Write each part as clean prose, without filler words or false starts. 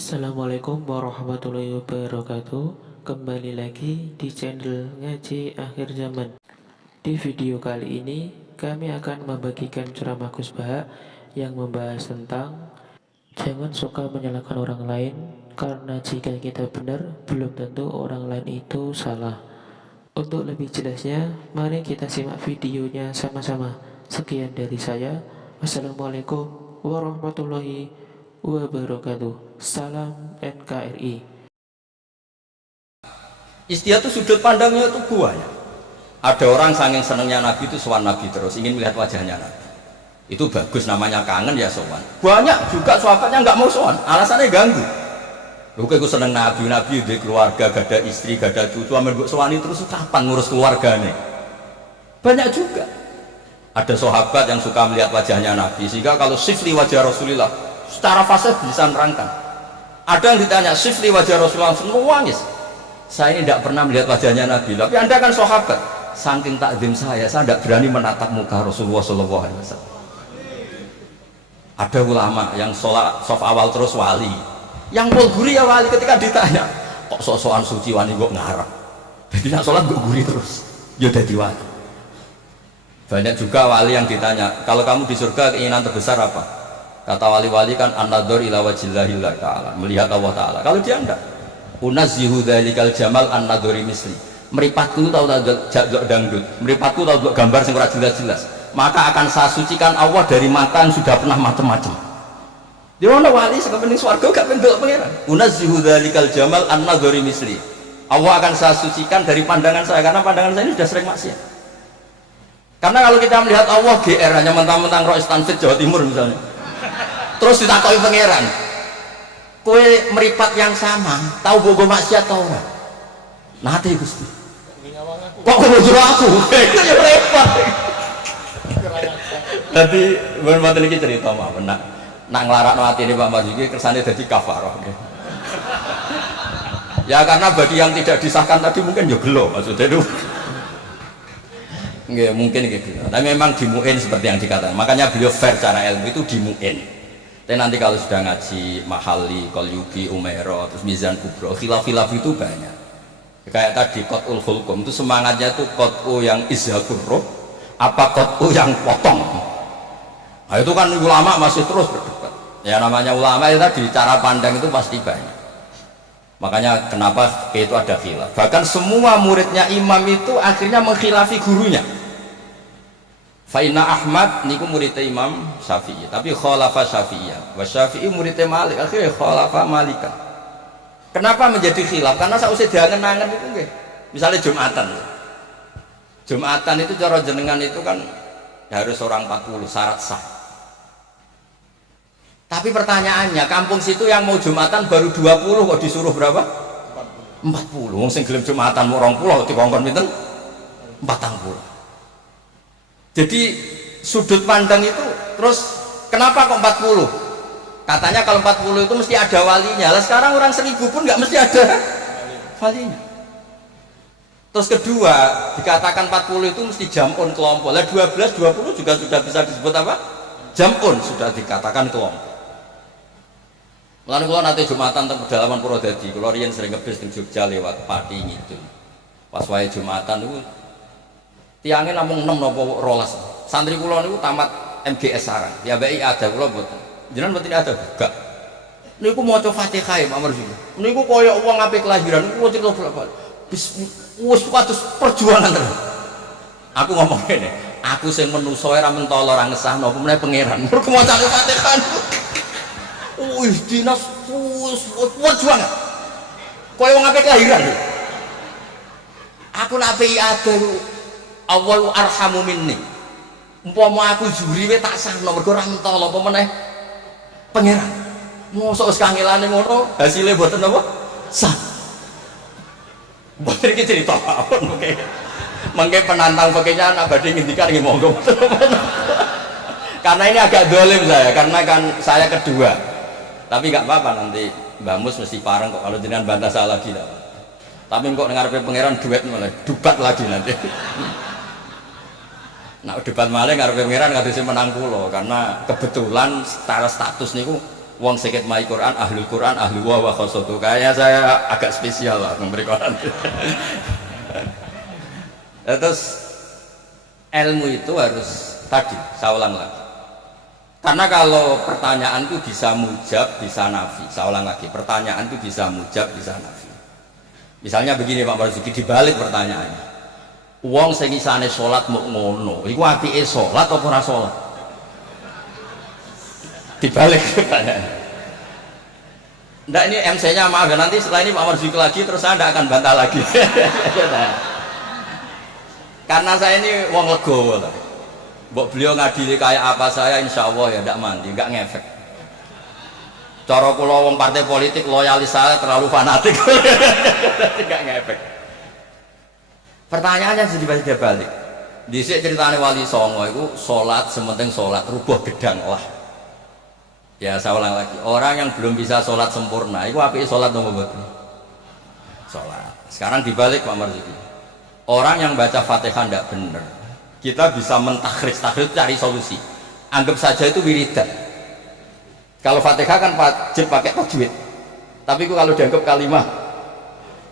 Assalamualaikum warahmatullahi wabarakatuh. Kembali lagi di channel Ngaji Akhir Zaman. Di video kali ini kami akan membagikan ceramah Gus Baha yang membahas tentang jangan suka menyalahkan orang lain, karena jika kita benar belum tentu orang lain itu salah. Untuk lebih jelasnya, mari kita simak videonya sama-sama. Sekian dari saya. Wassalamualaikum warahmatullahi wabarakatuh. Salam NKRI. Istiadat itu sudut pandangnya itu buahnya. Ada orang saking senengnya Nabi itu sowan Nabi terus, ingin melihat wajahnya Nabi. Itu bagus, namanya kangen ya sowan. Banyak juga sahabatnya nggak mau sowan, alasannya ganggu. Lu kayak gue seneng Nabi, Nabi di keluarga, gak ada istri, gak ada cucu, ambil gue sowani terus kapan ngurus keluarganya? Banyak juga. Ada sahabat yang suka melihat wajahnya Nabi, sehingga kalau sifli wajah Rasulullah secara fasih bisa nerangkan. Ada yang ditanya sifli wajah Rasulullah, langsung nangis. Saya ini tidak pernah melihat wajahnya Nabi, tapi Anda kan sahabat. Saking takdim saya tidak berani menatap muka Rasulullah SAW. Ada ulama yang sholat sof awal terus wali, yang guri ya wali, ketika ditanya kok sok-sokan suci wani kok ngarang, jadi nak sholat gue guri terus, ya jadi wali. Banyak juga wali yang ditanya, kalau kamu di surga keinginan terbesar apa? Kata wali-wali kan an-nadhar ila wajhillahillah ta'ala, melihat Allah ta'ala. Kalau dia enggak, unazzihu dzalikal jamal an-nadhari misli, meripatku tahu tak dangdut, meripatku tahu gambar sing ora jelas-jelas, maka akan saya sucikan Allah dari mata yang sudah pernah macam-macam. Di mana wali sekepening swarga gak pendelok pangeran. Unazzihu dzalikal jamal an-nadhari misli, Allah akan saya sucikan dari pandangan saya, karena pandangan saya ini sudah sering maksiat. Karena kalau kita melihat Allah GR hanya mentang-mentang roh Stanford Jawa Timur misalnya, terus ditakoi pangeran, kue meripat yang sama, tahu bogo maksiat tau ora? Nate Gusti. Kok bojo aku? Itu ya repot. Dadi mboten iki cerita mawon nak nglarakno atine Pak Marzuki kersane dadi kafarah. Ya karena bagi yang tidak disahkan tadi mungkin ya gelo maksudnya itu. Nggih, mungkin gitu. Tapi memang dimuin seperti yang dikatakan. Makanya beliau fair cara ilmu itu dimuin. Tapi nanti kalau sudah ngaji Mahali, Qalyubi, Umairah, terus Mizan Kubro, khilaf-khilaf itu banyak. Kayak tadi qat'ul hulkum itu semangatnya itu qat'u yang izhakur roh, apa qat'u yang potong. Nah itu kan ulama masih terus berdebat. Ya namanya ulama itu tadi cara pandang itu pasti banyak. Makanya kenapa itu ada khilaf. Bahkan semua muridnya imam itu akhirnya mengkhilafi gurunya. Fa'inna Ahmad niku muridnya Imam Syafi'i, tapi khalafa Syafi'iyah. Wa Syafi'i muridnya Malik, akhirnya khalafa Malika. Kenapa menjadi khilaf? Karena sausé diangen-angen itu nggih. Misalnya Jumatan. Jumatan itu cara jenengan itu kan harus orang 40 syarat sah. Tapi pertanyaannya, kampung situ yang mau Jumatan baru 20 kok disuruh berapa? 40. Wong sing gelem Jumatan mau 20 dikongkon pinten? 40. Jadi sudut pandang itu terus kenapa kok 40? Katanya kalau 40 itu mesti ada walinya. Lah sekarang orang 1000 pun nggak mesti ada walinya. Terus kedua, dikatakan 40 itu mesti jam'un kelompok. Lah 12, 20 juga sudah bisa disebut apa? Jam'un, sudah dikatakan kelompok. Mulane kula nate Jumatan teng pedalaman Purwodadi, kula riyen sering ngebis teng Jogja lewat Pati gitu. Pas wae Jumatan niku tiangnya namung 6 napa 12. Santri kula niku tamat MGS sarang. Ya baik ada kula mboten. Jenengan mboten ada gak. Niku maca Fatihah Pak Marzuki. Niku kaya wong ape kelahiran niku cerita bolak-balik. Wis kados perjuangan terus. Aku ngomong ngene, aku sing menungso ora mentolo ora ngesahno apa meneh pangeran. Mergo maca Fatihah. Wih, dinas perjuangan. Kaya wong ape kelahiran. Aku nak ada Allahu arhamu minni. Umpama aku juri tak sahno mergo ora mentolo apa meneh pangeran. Mosok wis kangelane ngono, hasilé mboten apa? Sah. Mboten iki cerita apa mengke. Mengke penantang pekenya anak badhe ngendikan nggih monggo. Karena ini agak dolim saya, karena kan saya kedua. Tapi enggak apa-apa, nanti Mbak Mus mesti pareng kok kalau jenengan bantah saya lagi lah. Tapi kok ngarepe pangeran duet malah dubat lagi nanti. Nah debat malah ngarepe pangeran kadose menang kula karena kebetulan secara status niku Wong sakit mai Quran, ahli wa khosotu. Kayaknya saya agak spesial lah memberi Quran. Terus ilmu itu harus tadi, saya ulang lagi. Karena kalau pertanyaan itu bisa mujab, bisa nafi. Saya ulang lagi, pertanyaan itu bisa mujab, bisa nafi. Misalnya begini Pak Marzuki, dibalik pertanyaannya. Wong sing isane salat muk ngono, iku apike salat apa ora salat? Dibalik pertanyaan. Ndak, ini MC-nya maaf ya, nanti setelah ini Pak Marzuki lagi terus saya tidak akan bantah lagi. Karena saya ini wong legowo lah. Mbok beliau ngadili kayak apa saya insya Allah ya tidak mandi, nggak ngefek. Cara kula wong partai politik loyalis saya terlalu fanatik. Nggak ngefek. Pertanyaannya jadi balik. Dhisik ceritane Wali Songo itu sholat sementing sholat rubuh gedang lah. Ya saya ulang lagi, orang yang belum bisa sholat sempurna itu apike sholat nomor berapa? Sholat. Sekarang dibalik Pak Marzuki. Orang yang baca Fatihah tidak benar, kita bisa mentakhris cari solusi. Anggap saja itu wiridan. Kalau Fatihah kan wajib pakai tajwid, tapi kalau dianggap kalimah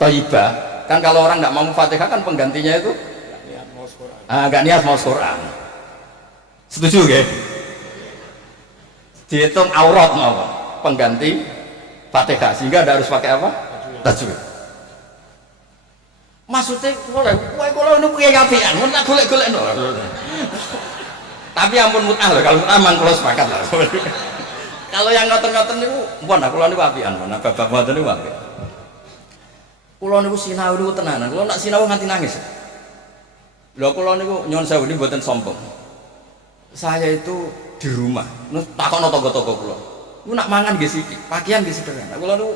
thayyibah, kan kalau orang tidak mau Fatihah kan penggantinya itu nggak niat mau Quran. Setuju gak? Dihitung aurat mau pengganti Fatihah, sehingga tidak harus pakai apa? Tajwid. Maksudnya kalau ini punya kafian, mau tak golek-golek no. Tapi ampun mut'ah loh, kalau mut'ah memang kalau sepakat lah. Kalau yang ngoten-ngoten itu, bukan kalau ini kafian, mana babak ngoten itu kafian. Kalau ini sinau itu tenanan, kalau nak sinau nganti nangis. Loh kalau ini nyon sewu ini buatan sombong. Saya itu di rumah, takut toko-toko kalau. Aku nak mangan gitu, pakaian gitu sederhana. Kalau itu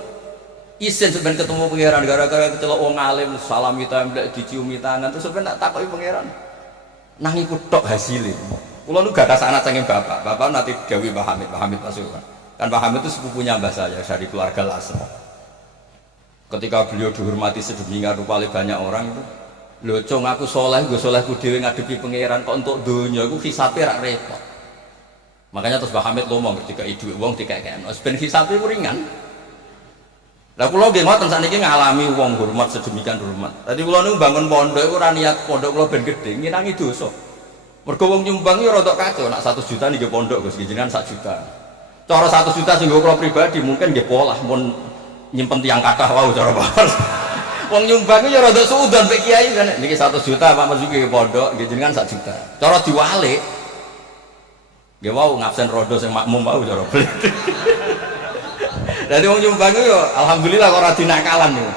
isen sebenarnya ketemu pangeran gara-gara kecelok wong alim salami templek diciumi tangan terus sebenarnya tak takoki pangeran nang iku tok hasilnya. Kula nu gadah anak saking bapak nanti dawuh Pak Hamid Pasuruan. Kan Pak Hamid itu sepupunya mbah saya dari keluarga Lasem. Ketika beliau dihormati sedemikian rupa oleh banyak orang itu, lho cung aku soleh, gue solehku dhewe ngadepi pangeran kok untuk donya iku hisabe rak repot. Makanya terus Pak Hamid ngomong ketika idu wong dikekekno ben hisabe ku ringan. Lah kula nggih ngoten sakniki ngalami wong hormat sedemikian hormat. Dadi kula niku bangun pondok iku ora niat pondok kula ben gedhe, ngirangi dosa. Mergo wong nyumbang yo rada kacau, nak 1 juta nggih pondok Gus, jenengan 1 juta. Cara 1 juta sing kula pribadi mungkin nggih polah mun nyimpen tiang kathah wau cara bawah. Wong nyumbang yo rada suudon mek kiai kan niki 1 juta Pak Marzuki nggih pondok, nggih jenengan 1 juta. Cara diwalik nggih wau ngabsen rodo sing makmum wau cara beli. Jadi wong nyumbang itu ya alhamdulillah kok ora dinakalan niku.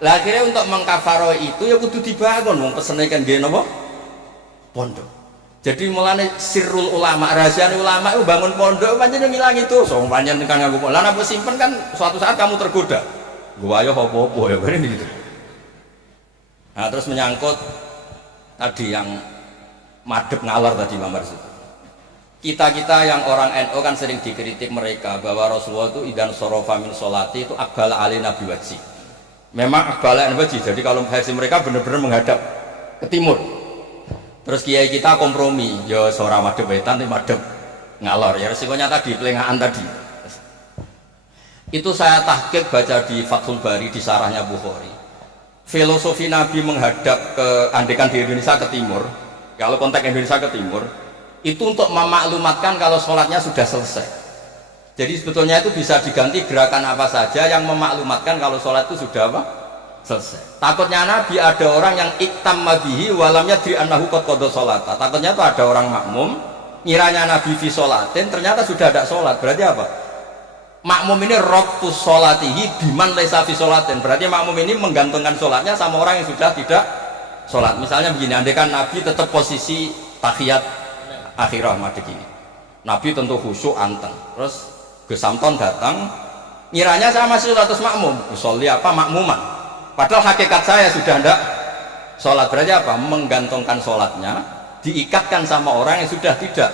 Lah akhirnya untuk mengkafaro itu ya kudu dibangun wong pesene kan nggih napa? Pondok. Jadi mulane sirrul ulama, rahasiane ulama itu bangun pondok pancen ngilangi dosa. Wong pancen kan nganggo pondok. Lah napa simpen kan suatu saat kamu tergoda. Gua ayo apa-apa ya kan gitu. Nah, terus menyangkut tadi yang madhep ngalor tadi Pak Marzuki. Kita yang orang NU kan sering dikritik mereka bahwa Rasulullah itu idan sorofa min sholati itu akbala alina biwajhi. Memang akbala alina biwajhi, jadi kalau versi mereka benar-benar menghadap ke timur. Terus kiai kita kompromi, ya seorang madhep wetan tapi madhep ngalor. Ya resikonya tadi pelengahan tadi. Itu saya tahqiq baca di Fathul Bari di sarahnya Bukhari. Filosofi Nabi menghadap ke andekan di Indonesia ke timur. Kalau konteks Indonesia ke timur itu untuk memaklumatkan kalau sholatnya sudah selesai. Jadi sebetulnya itu bisa diganti gerakan apa saja yang memaklumatkan kalau sholat itu sudah apa? Selesai. Takutnya Nabi ada orang yang iktam mabihi walam yadri annahu qad qada sholata. Takutnya itu ada orang makmum ngiranya Nabi fi sholatin ternyata sudah ada sholat. Berarti apa? Makmum ini rabtus sholatihi biman laisa fi sholatin. Berarti makmum ini menggantungkan sholatnya sama orang yang sudah tidak sholat. Misalnya begini, andaikan Nabi tetap posisi tahiyat akhirah madeg ini, Nabi tentu khusyuk anteng. Terus Gus Samton datang, ngiranya saya masih status makmum, usolli apa makmuman. Padahal hakikat saya sudah tidak sholat. Berarti apa? Menggantungkan sholatnya, diikatkan sama orang yang sudah tidak.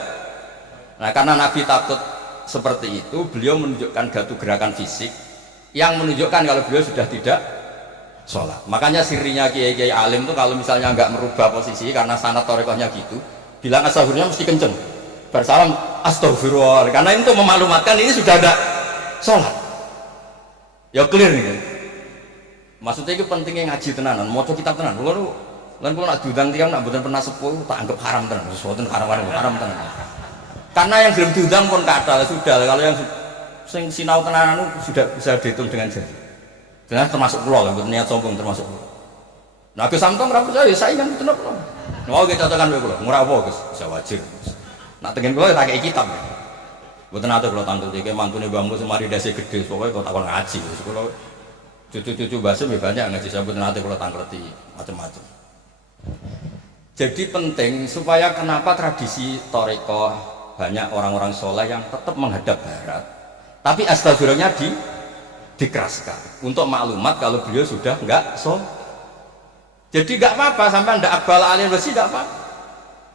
Nah karena Nabi takut seperti itu, beliau menunjukkan gatu gerakan fisik yang menunjukkan kalau beliau sudah tidak sholat. Makanya sirinya kiai-kiai alim itu kalau misalnya nggak merubah posisi karena sanad thariqahnya gitu, bilang asahurnya mesti kenceng. bersalam astagfirullah, karena itu memaklumatkan ini sudah ada sholat. Ya clear nih. Maksudnya itu pentingnya ngaji tenanan, mau kitab tenan. Kalau nak diundang tiang nak bukan pernah sepuh, tak anggap haram tenan, sesuatu haram tenan. Karena yang belum diundang pun kata sudah. Kalau yang sinau tenanan sudah bisa dihitung dengan jari. Dengan termasuk pulau, yang niat sombong termasuk pulau. Nah, Gus Samtom rapi saya kan betul pulau. Mau kita cocokkan pulau, murah apa Gus? Bisa wajib. Nak tengen pulau tak kayak kitab. Bukan ada kalau tanggal tiga mantune bambu semari dasi gede, pokoknya kalau takon ngaji. Kalau cucu-cucu bahasa banyak ngaji, saya bukan ada kalau tanggerti macam-macam. Jadi penting supaya kenapa tradisi toriko banyak orang-orang soleh yang tetap menghadap barat, tapi astagfirullahnya dikeraskan untuk maklumat kalau beliau sudah enggak jadi enggak apa-apa sampai ndak akbal alin besi enggak apa,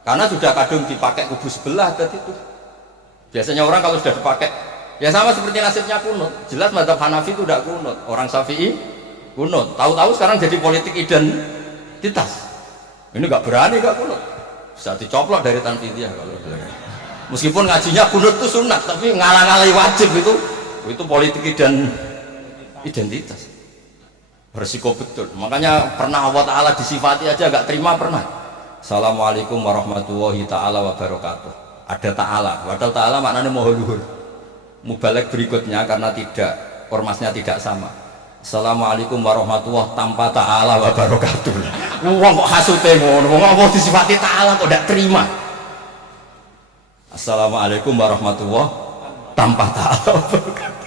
karena sudah kadung dipakai kubu sebelah tadi itu. Biasanya orang kalau sudah dipakai ya sama seperti nasibnya kunut, jelas mazhab Hanafi itu tidak kunut, orang Syafi'i kunut, tahu-tahu sekarang jadi politik identitas. Ini enggak berani enggak kunut, bisa dicoplok dari tanfidiyah kalau meskipun ngajinya kunut itu sunat, tapi ngalang-ngalai wajib itu politik identitas, berisiko betul. Makanya pernah Allah Ta'ala disifati aja gak terima pernah. Assalamualaikum warahmatullahi ta'ala wabarakatuh. Ada ta'ala, padahal ta'ala maknanya mohon luhur. Mubalek berikutnya karena tidak, ormasnya tidak sama. Assalamualaikum warahmatullahi tanpa ta'ala wabarakatuh. Wong kok hasute ngono, wong Allah disifati ta'ala kok gak terima. Assalamualaikum warahmatullahi tanpa ta'ala wabarakatuh.